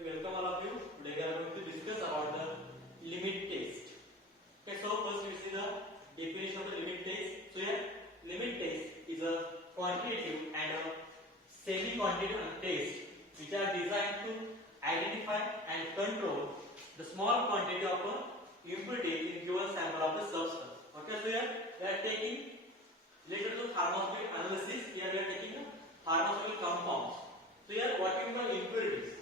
welcome all of you. Today we are going to discuss about the limit test. Okay, so first we see the definition of the limit test. So here, limit test is a quantitative and a semi-quantitative test which are designed to identify and control the small quantity of a impurity in given sample of the substance. Okay, so here we are taking related to thermostat analysis. Here we are taking the thermostat compounds. So here what we call impurities.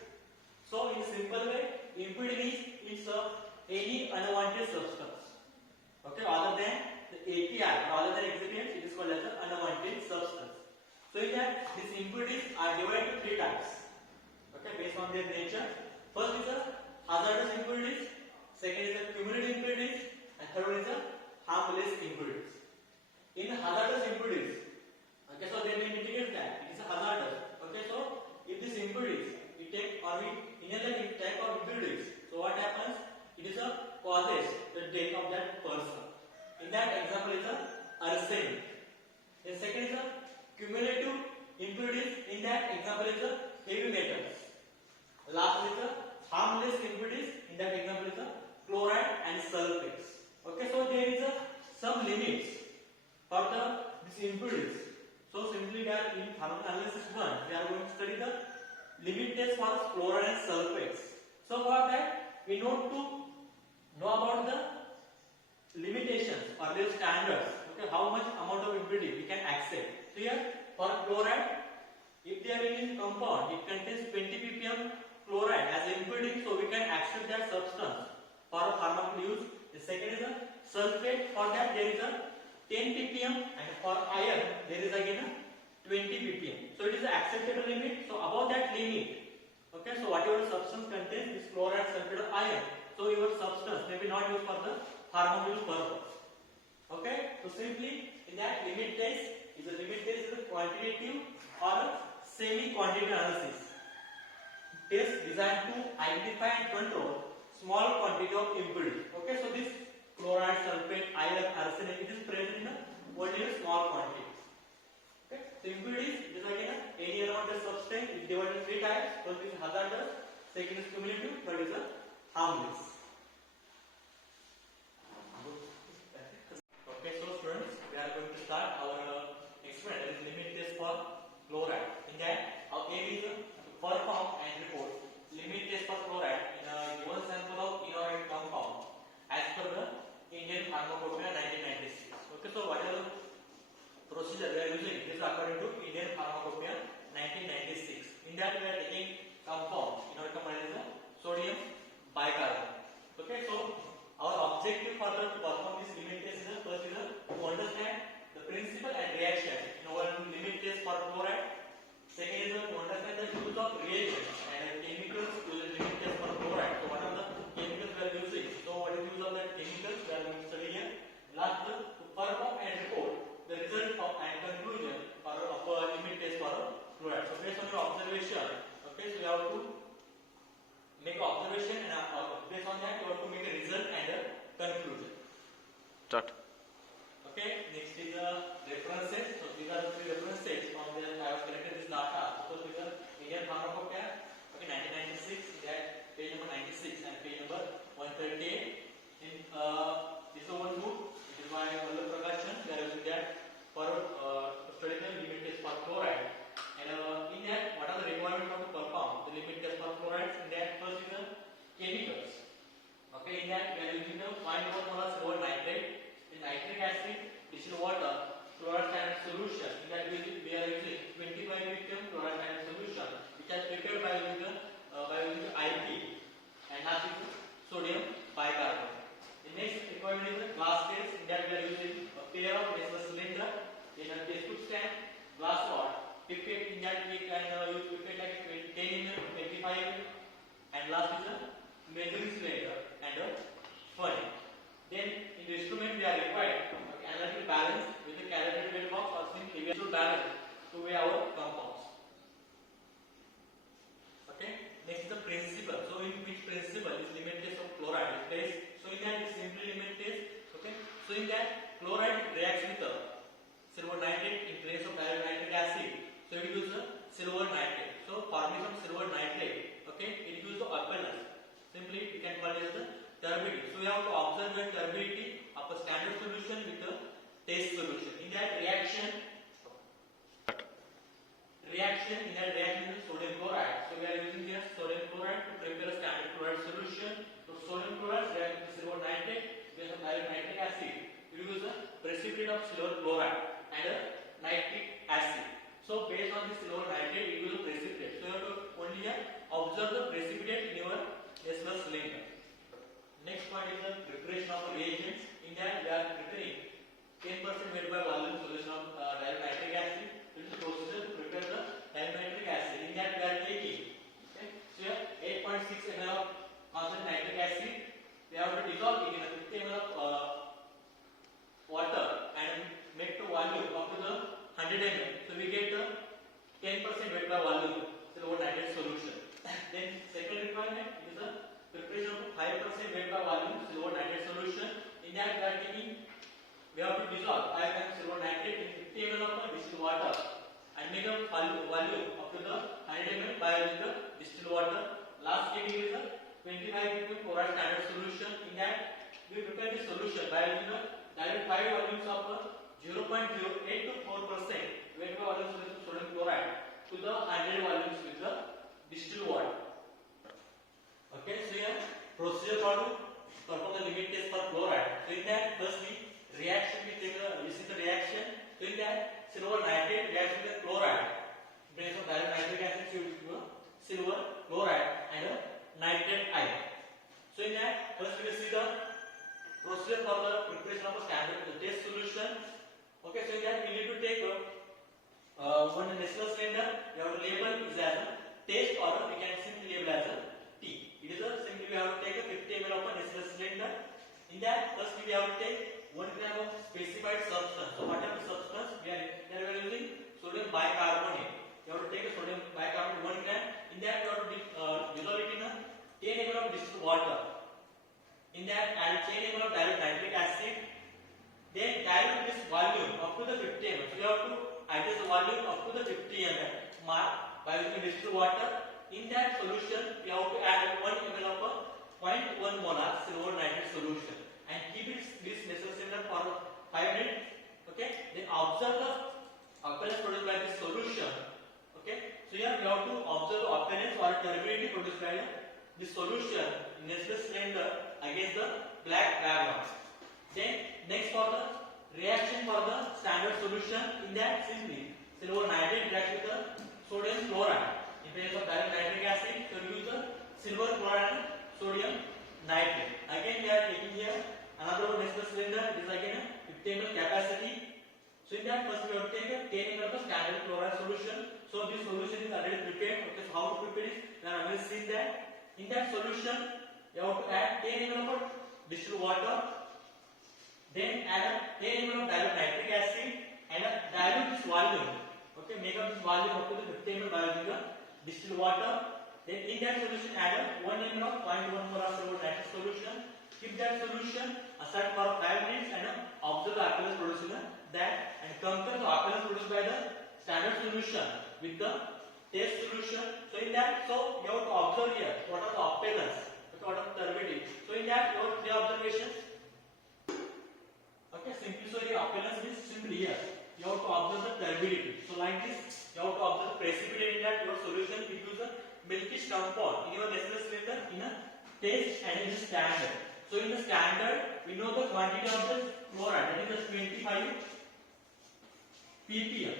So in simple way, impurity is any unwanted substance. Okay, other than the API or other than excipients, it is called as an unwanted substance. So in that, these impurities are divided into three types. Okay, based on their nature. First is the hazardous impurities, second is the cumulative impurities, and third one is the harmless impurities. In hazardous impurities, okay, so they may indicate that it is a hazardous. Okay, so if this impurities we take or we inhale the type of impurities, so what happens? It is a causes the death of that person. In that example is a arsenic. The second is a cumulative impurities. In that example is a heavy metals. Last is a harmless impurities. In that example is a chloride and sulfates. Okay, so there is some limits for these impurities. So simply we are in thermal analysis 1, we are going to study the limit test for chloride and sulfates. So for that we need to know about the limitations or their standards. Okay, how much amount of impurity we can accept. So here for chloride, if they are in compound, it contains 20 ppm chloride as impurity, so we can accept that substance for pharmaceutical use. The second is a sulfate. For that there is a 10 ppm, and for iron there is again a 20 ppm. So it is an acceptable limit. So above that limit, okay, so whatever substance contains this chloride, sulfate, or iron, so your substance may be not used for the pharmaceutical purpose. Okay, so simply in that limit test is a quantitative or a semi-quantitative analysis test designed to identify and control small quantity of impurity. Okay, so this chloride, sulfate, iron, arsenic, it is present in only a small quantity. Okay, so impurities, it is again any unwanted substance is divided into three types. First is hazardous, second is cumulative, third is harmless. Okay, so students, we are going to start our experiment. That is limit test for chloride. In that, our aim is to perform and report limit test for chloride in a given sample of inorganic compound as per the Indian Pharmacopoeia 1996. Okay, so what is the procedure we are using? This is according to Indian Pharmacopoeia 1996. In that, we are taking compound. Inorganic compound is sodium bicarbonate. Okay, so our objective for to perform this limit test is first is to understand the principle and reaction in our limit test for chloride. Second is to understand the use of reagents and chemicals to the limit test for chloride. So what are the chemicals we are using? So what is the use of the chemicals we are going to study here. Last, to perform and report the result of and conclusion for our limit test for chloride. So based on your observation, okay, so you have to make observation and based on that you have to make a result and a conclusion. Start. Okay, next is references. So these are the three references from where I have collected this data. So these are Indian Pharmacopoeia, okay, 1996. That page number 96 and page number 138. In this one book, it is by Vallabh Prakashan. We are using that for studying the limit test for chloride. And in that, what are the requirements to perform the limit test for chloride? In that, first is the chemicals. Okay, in that we are using the 0.1 molar silver nitrate, in nitric acid, distilled water, chloride cyanide solution. In that we are using 25 ppm chloride cyanide solution, which is prepared by using the IP, and last is sodium bicarbonate. The next requirement is the glass case. In that we are using a pair of metal cylinder, in a test tube stand, glass rod. Pipette, in that we can use pipette like 10 mm, 25 mm, and last is a measuring cylinder and a funnel. Then in the instrument we are required analytical balance with a calibrated weight box or simply we have to balance to weigh our compounds. Okay. Next is the principle. So in which principle is limit test of chloride is placed? So in that is simply limit test. Okay. So in that chloride reacts with silver nitrate in place of direct nitric acid. So it gives silver nitrate. So formation of silver nitrate, okay, it gives the that reaction in that reaction with sodium chloride. So we are using here sodium chloride to prepare a standard chloride solution. So sodium chloride react with silver nitrate, we have direct nitric acid. We use a precipitate of silver chloride and a nitric acid. So based on this silver nitrate, we use a precipitate. So you have to only observe the precipitate in your SLS cylinder. Next point is the preparation of reagents. In that we are preparing 10% weight by volume solution of direct nitric acid. This is the procedure to prepare the direct nitric acid. In that we are taking, okay, so here 8.6 ml of constant nitric acid. We have to dissolve it in a 50 ml of water and make the volume up to the 100 ml. So we get the 10% weight by volume silver nitrate solution. Then second requirement is the preparation of 5% weight by volume silver nitrate solution. In that we are taking, we have to dissolve 5 times silver nitrate in 50 ml of distilled water and make a volume up to the 100 ml by using the distilled water. Last technique is the 25 ppm chloride standard solution. In that we prepare the solution by using the direct 5 volumes of 0.08 to 4% weight by volume solution sodium chloride to the 100 volumes with the distilled water. Okay, so here procedure for to perform the limit test for chloride. So in that first reaction we take this is the reaction. So in that silver nitrate reacts with the chloride. In place of direct nitric acid, you will silver chloride and a nitrate ion. So in that first we will see the procedure for the preparation of a standard test solution. Okay, so in that we need to take one Nestle cylinder. We have to label is as a test, or we can simply label as a T. It is a simply we have to take a 50 ml of a Nestle cylinder. In that first we have to take 1 gram of specified substance. So what are the substance? We are using sodium bicarbonate. You have to take a sodium bicarbonate 1 gram. In that you have to dissolve it in a 10 ml of distilled water. In that add 10 ml of direct nitric acid. Then dilute this volume up to the 50 ml. So you have to adjust the volume up to the 50 ml mark by using distilled water. In that solution, we have to add 1 ml of a 0.1 molar silver nitrate solution and keep this Nestle cylinder for 5 minutes. Okay. Then observe the appearance produced by this solution. Okay. So here we have to observe the appearance or turbidity produced by this solution in Nestle cylinder against the black background. Then next for the reaction for the standard solution. In that simply silver nitrate reacts with the sodium chloride. In place of direct nitric acid, so we use the silver chloride and sodium nitrate. Again we are taking here another Nestle cylinder. It is again a 50 ml capacity. So in that first we have to take a 10 ml of standard chloride solution. So this solution is already prepared. Okay, so how to prepare it? We are already seen that. In that solution, you have to add 10 ml of distilled water. Then add 10 ml of direct nitric acid and dilute this volume. Okay, make up this volume up to the 50 ml by using the distilled water. Then in that solution add 1 ml of 0.1 molar silver nitrate solution. Keep that solution aside for 5 minutes and observe the appearance produced in that and compare the appearance produced by the standard solution with the test solution. So in that, so you have to observe here what are the appearance, okay, what are the turbidity. So in that you have 3 observations. Okay, simply so the appearance is simply here. You have to observe the turbidity. So like this, you have to observe the precipitate in that your solution will use a milkish compound in your Nestle cylinder in a test and in a standard. So in the standard, we know the quantity of the chloride, that is 25 ppm.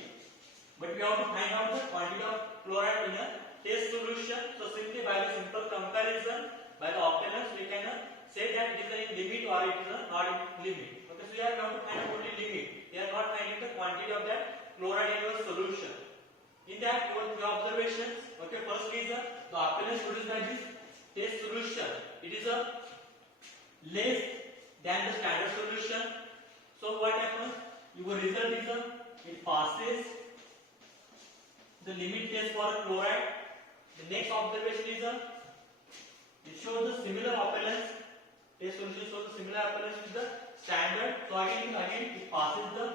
But we have to find out the quantity of chloride in a test solution. So simply by the simple comparison, by the appearance, we can say that it is in limit or it is not in limit. Okay, so we are not to find out only limit. We are not finding the quantity of that chloride in your solution. In that, you have 3 observations. Okay, first is the appearance produced by this test solution. It is less than the standard solution. So what happens? Your result is it passes the limit test for chloride. The next observation is it shows the similar appearance. Test solution shows the similar appearance with the standard. So again it passes the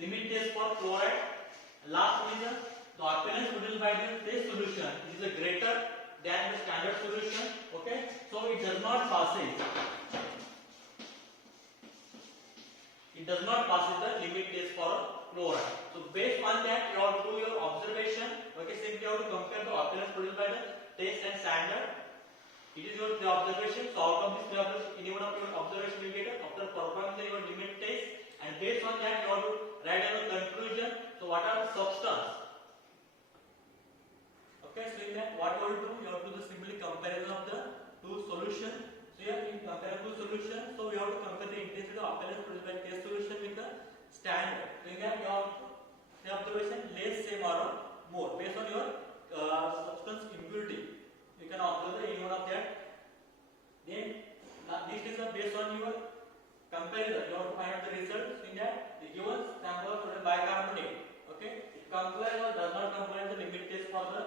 limit test for chloride. Last one is the appearance produced by the test solution is greater than the standard solution. Okay, so it does not pass it. It does not pass the limit test for chloride. So based on that, you have to do your observation. Okay, simply you have to compare the appearance produced by the test and standard. It is your observation. So out of this observation, any one of your observation you get after performing your limit test, and based on that, you have to write down the conclusion. So what are the substance? Okay, so in that, what you have to do? You have to do simply comparison of the two solutions. So here in comparable solution, so we have to compare the intensity of appearance produced by test solution with the standard. So in that, you have the observation less, same, or more based on your substance impurity. You can observe any one of that. Then this is based on your comparison. You have to find out the results in that the given sample of bicarbonate. Okay, it complies or does not comply with the limit test for the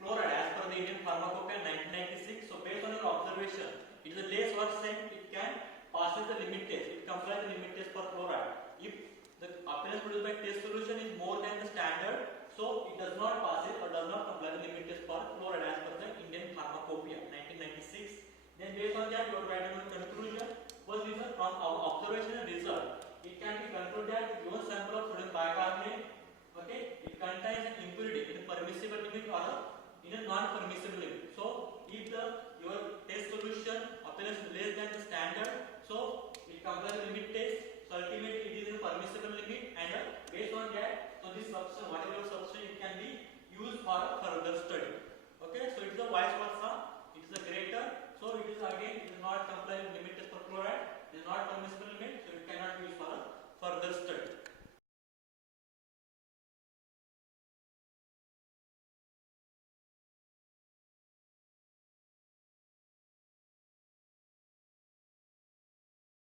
chloride as per the Indian Pharmacopoeia 1996. So based on your observation, it is a less or same, it can pass the limit test. It complies the limit test for chloride. If the appearance produced by test solution is more than the standard, so it does not pass it or does not comply the limit test for chloride as per the Indian Pharmacopoeia 1996. Then based on that, you are writing a conclusion. First result from our observation and result. It can be concluded that given sample of sodium bicarbonate, okay, it contains an impurity in a permissible limit or in a non-permissible limit. So if your test solution appears less than the standard, so it complies the limit test. So ultimately it is in a permissible limit, and based on that, so this substance, whatever substance, it can be used for further study.